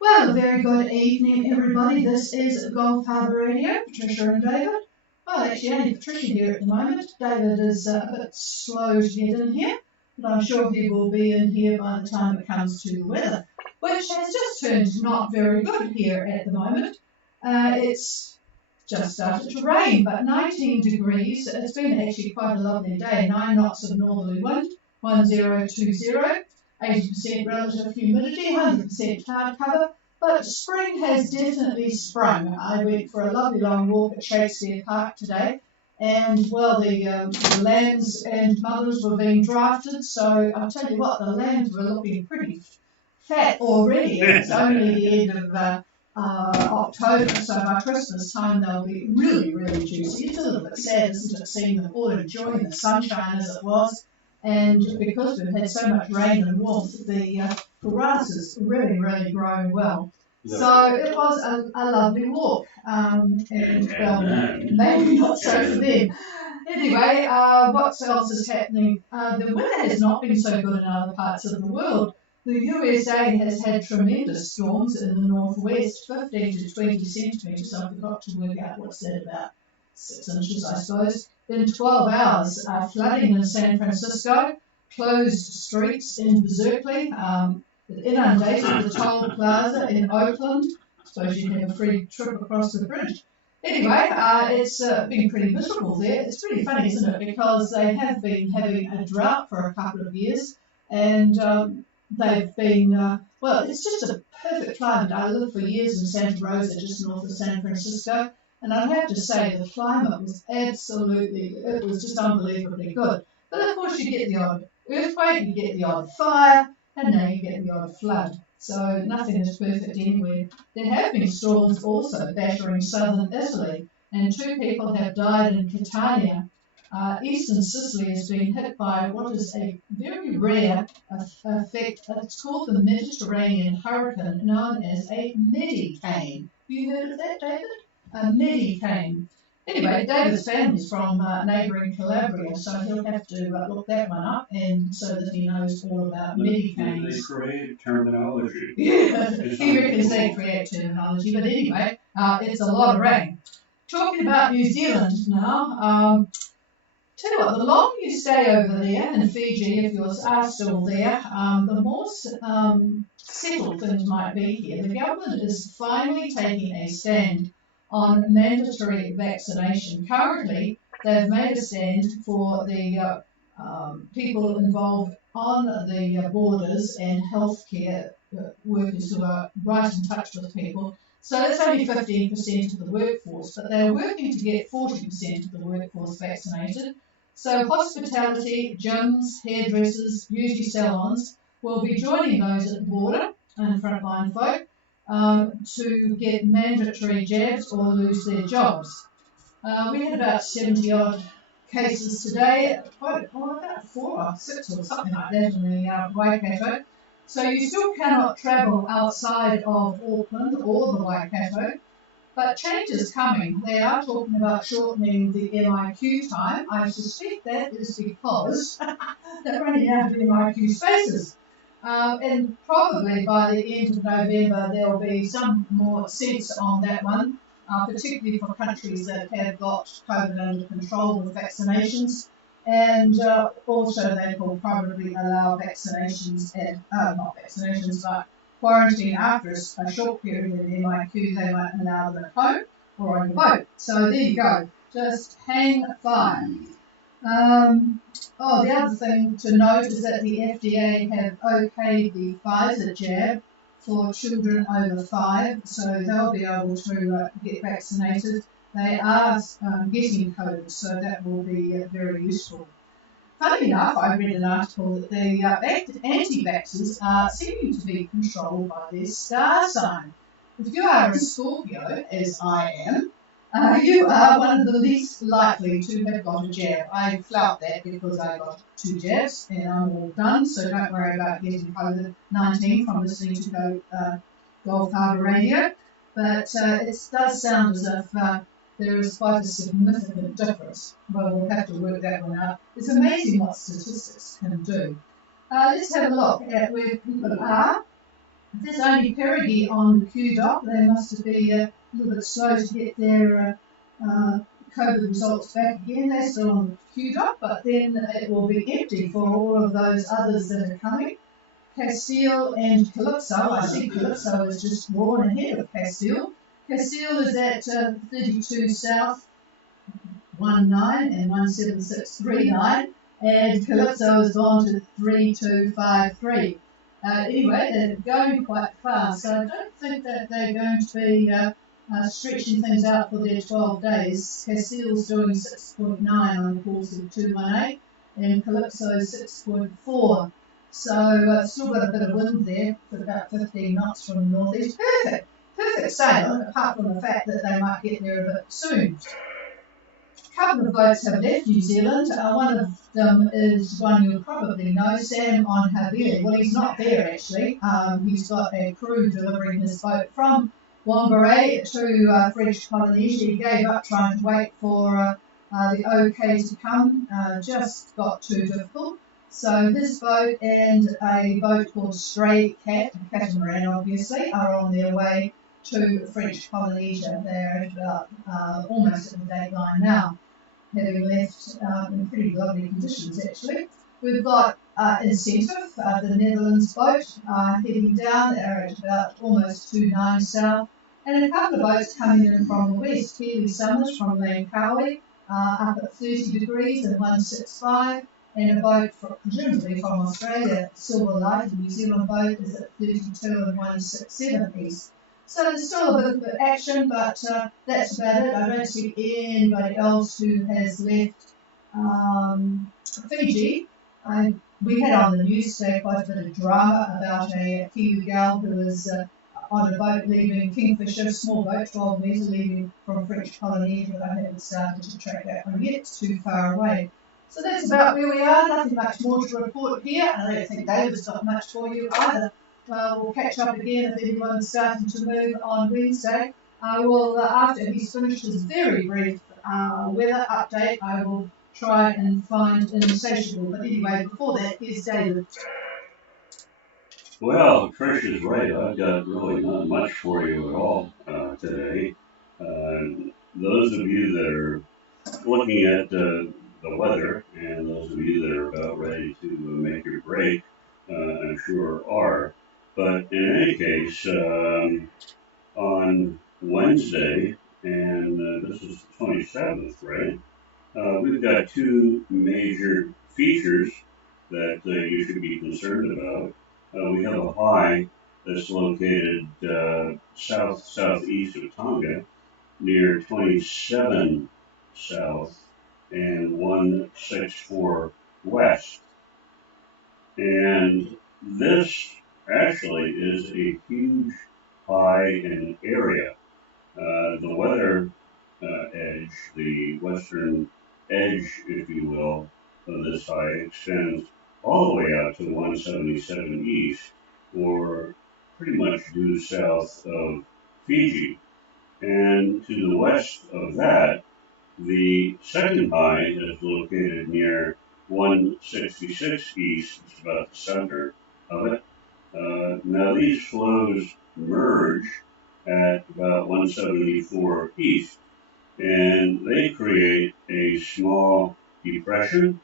Well, a very good evening, everybody. This is Golf Harbour Radio, Patricia and David. Well, actually, only Patricia here at the moment. David is a bit slow to get in here, but I'm sure he will be in here by the time it comes to the weather, which has just turned not very good here at the moment. It's just started to rain, but 19 degrees. It's been actually quite a lovely day. 9 knots of northerly wind, 1020, 80% relative humidity, 100% cloud cover. But spring has definitely sprung. I went for a lovely long walk at Shakespeare Park today, and well, the lambs and mothers were being drafted. So I'll tell you what, the lambs were looking pretty fat already. It's only the end of October, so by Christmas time they'll be really, really juicy. It's a little bit sad, isn't it, seeing them all enjoying the sunshine as it was. And because we've had so much rain and warmth, the grass is really, really growing well. So it was a lovely walk, and maybe not so for them. Anyway, what else is happening? The weather has not been so good in other parts of the world. The USA has had tremendous storms in the northwest, 15 to 20 centimetres. I forgot to work out what's that, about 6 inches, I suppose. In 12 hours, flooding in San Francisco, closed streets in Berkeley, inundated the toll plaza in Oakland. I suppose you can have a free trip across the bridge. Anyway, it's been pretty miserable there. It's pretty funny, isn't it? Because they have been having a drought for a couple of years, and they've been, well, it's just a perfect climate. I lived for years in Santa Rosa, just north of San Francisco, and I'd have to say the climate was it was just unbelievably good. But of course you get the odd earthquake, you get the odd fire, and now you get the odd flood. So nothing is perfect anywhere. There have been storms also battering southern Italy, and 2 people have died in Catania. Eastern Sicily has been hit by what is a very rare effect. It's called the Mediterranean hurricane, known as a medicane. Have you heard of that, David? A medicane. Anyway, David's family's from neighbouring Calabria, so he'll have to look that one up, and so that he knows all about medicanes. They create terminology. Yeah, he reckons they create terminology, but anyway, it's a lot of rain. Talking about New Zealand now, tell you what, the longer you stay over there in Fiji, if you are still there, the more settled things might be here. The government is finally taking a stand on mandatory vaccination. Currently, they've made a stand for the people involved on the borders and healthcare workers who are right in touch with people. So that's only 15% of the workforce, but they're working to get 40% of the workforce vaccinated. So hospitality, gyms, hairdressers, beauty salons will be joining those at the border and frontline folk to get mandatory jabs or lose their jobs. We had about 70 odd cases today, about 4 or 6 or something like that in the Waikato. So you still cannot travel outside of Auckland or the Waikato, but change is coming. They are talking about shortening the MIQ time. I suspect that is because they're running out of MIQ spaces. And probably by the end of November there will be some more sense on that one, particularly for countries that have got COVID under control with vaccinations. And also they will probably allow vaccinations, not vaccinations, but quarantine after a short period in MIQ. They might allow them at home or on the boat. So there you go. Just hang fire. The other thing to note is that the FDA have okayed the Pfizer jab for children over 5, so they'll be able to get vaccinated. They are getting COVID, so that will be very useful. Funny enough, I read an article that the anti-vaxxers are seeming to be controlled by their star sign. If you are a Scorpio, as I am, you are one of the least likely to have got a jab. I flout that because I got 2 jabs and I'm all done, so don't worry about getting COVID-19 from listening to Golf Harbour Radio. But it does sound as if there is quite a significant difference. Well, we'll have to work that one out. It's amazing what statistics can do. Let's have a look at where people are If there's only perigee on the Q dot, they must be a little bit slow to get their COVID results back again. They're still on the Q dot, but then it will be empty for all of those others that are coming. Castile and Calypso. I see Calypso is just roaring ahead of Castile. Castile is at 32 south, 19 and 17639, and Calypso has gone to 3253. Anyway, they're going quite fast, so I don't think that they're going to be stretching things out for their 12 days. Castile's doing 6.9 on the course of 218, and Calypso 6.4. So still got a bit of wind there, for about 15 knots from the northeast. Perfect sail, apart from the fact that they might get there a bit soon. A couple of boats have left New Zealand. One of them is one you'll probably know, Sam on Harbour. Well, he's not there actually. He's got a crew delivering his boat from Womberay to French Polynesia. He gave up trying to wait for the OK to come. Just got too difficult. So his boat and a boat called Stray Cat, a catamaran obviously, are on their way to French Polynesia. They're at about almost at the date line now, having left in pretty lovely conditions actually. We've got Incentive, the Netherlands boat, heading down. They're at about almost 29 south, and a couple of boats coming in from the west. Healy Summers from Langkawi, up at 30 degrees and 165, and a boat presumably from Australia, Silver Light, a New Zealand boat, is at 32 and 167 east. So there's still a bit of action, but that's about it. I don't see anybody else who has left Fiji. We had on the news today quite a bit of drama about a Kiwi gal who was on a boat leaving Kingfisher, small boat, 12 metres, leaving from French Polynesia, but I haven't started to track that one yet. It's too far away. So that's about where we are. Nothing much more to report here. I don't think David's got much for you either. We'll catch up again if anyone's starting to move on Wednesday. I will, after he's finished his very brief weather update, I will try and find Insatiable. But anyway, before that, here's David. Well, Trish is right. I've got really not much for you at all today. Those of you that are looking at the weather, and those of you that are about ready to make your break, I'm sure are. But in any case, on Wednesday, and this is the 27th, right? We've got two major features that you should be concerned about. We have a high that's located southeast of Tonga, near 27 south and 164 west. And this actually is a huge high in area. The weather edge, the western edge, if you will, of this high extends all the way out to 177 east, or pretty much due south of Fiji. And to the west of that, the second high is located near 166 east, it's about the center of it. Now these flows merge at about 174 east, and they create a small depression.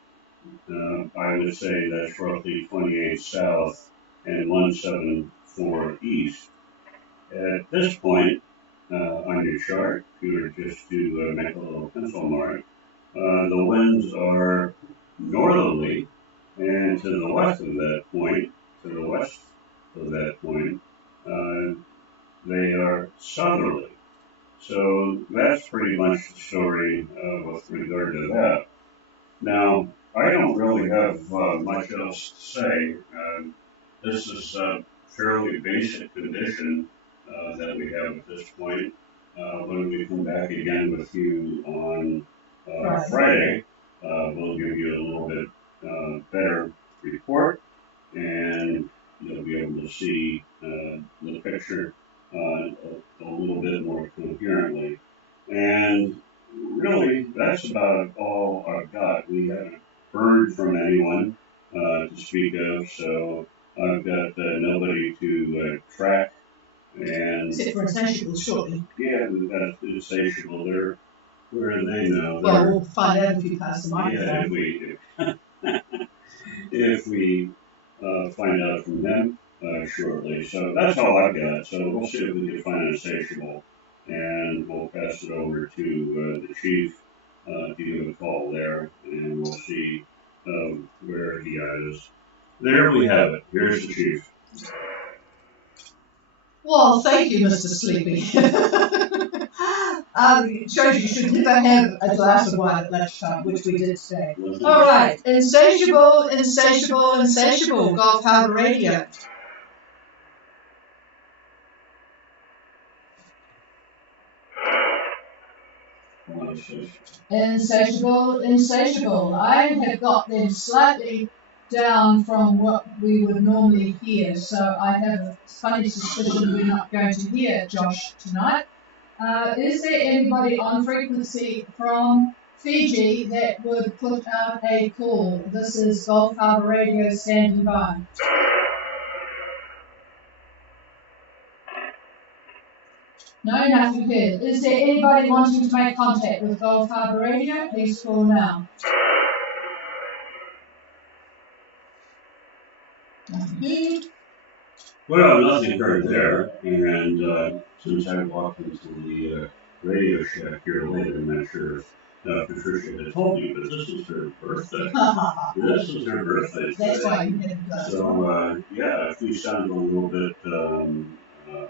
I would say that's roughly 28 south and 174 east. At this point on your chart, if you were just to make a little pencil mark, the winds are northerly, and to the west of that point, they are southerly. So that's pretty much the story with regard to that. Now, I don't really have much else to say. This is a fairly basic condition that we have at this point. When we come back again with you on Friday, we'll give you a little bit better report, and you'll be able to see the picture a little bit more coherently. And really, that's about all I've got. We haven't heard from anyone to speak of, so I've got nobody to track, and Except for insatiable, surely. yeah, we've got insatiable. Where do they know? Well, we'll find out if you pass the microphone. Yeah, if we find out from him shortly. So that's all I've got. So we'll see if we can find insatiable, and we'll pass it over to the chief to give a call there, and we'll see where he is. There we have it. Here's the chief. Well, thank you, Mr. Sleepy. It shows you should never have a glass of wine at lunchtime, which we did today. All right, insatiable, insatiable, insatiable, Gulf Harbour Radio. Insatiable, insatiable. I have got them slightly down from what we would normally hear, so I have a funny suspicion we're not going to hear Josh tonight. Is there anybody on frequency from Fiji that would put out a call? This is Gulf Harbour Radio standing by. No, nothing heard. Is there anybody wanting to make contact with Gulf Harbour Radio? Please call now. Nothing heard. Well, nothing occurred there, and since I walked into the Radio Shack here later, I'm not sure if Patricia had told you, but this is her birthday. This is her birthday today. That's why you didn't go. So, yeah, if you sound a little bit, well,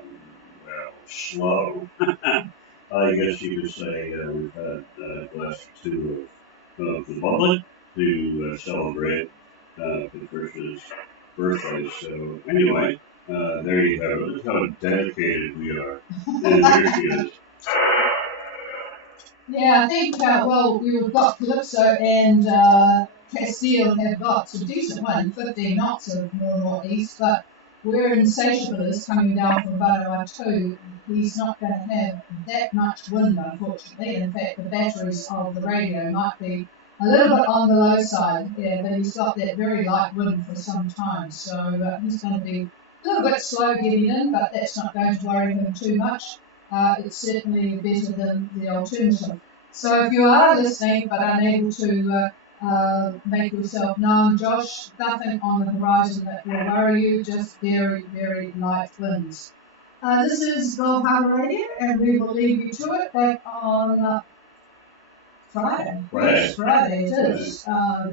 slow, I guess you could say we've had a glass or two of the bubbly to celebrate Patricia's birthday. So, anyway. There you have it. Look how dedicated we are. And there she is. Yeah, I think, well, we've got Calypso and Castile have got some decent wind, 15 knots of northeast, but where Insatiable is coming down from Vanuatu, he's not going to have that much wind, unfortunately. In fact, the batteries of the radio might be a little bit on the low side, yeah, but he's got that very light wind for some time, so he's going to be a little bit slow getting in, but that's not going to worry him too much. It's certainly better than the alternative. So if you are listening but unable to make yourself known, Josh, nothing on the horizon that will worry you, just very, very light winds. This is Gulf Harbour Radio, and we will leave you to it back on Friday. Yes, Friday it is.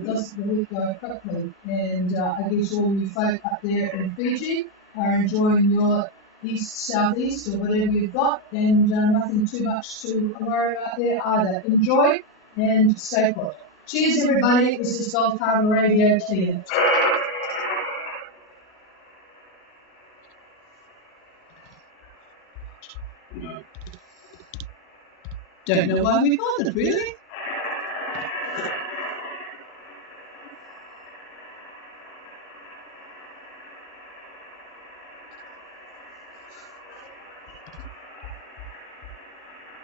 Does the week go quickly? And I guess all you folk up there in Fiji are enjoying your east, southeast, or whatever you've got, and nothing too much to worry about there either. Enjoy and stay put. Cheers, everybody. This is Gulf Harbour Radio Clear. Don't know why we bothered, really.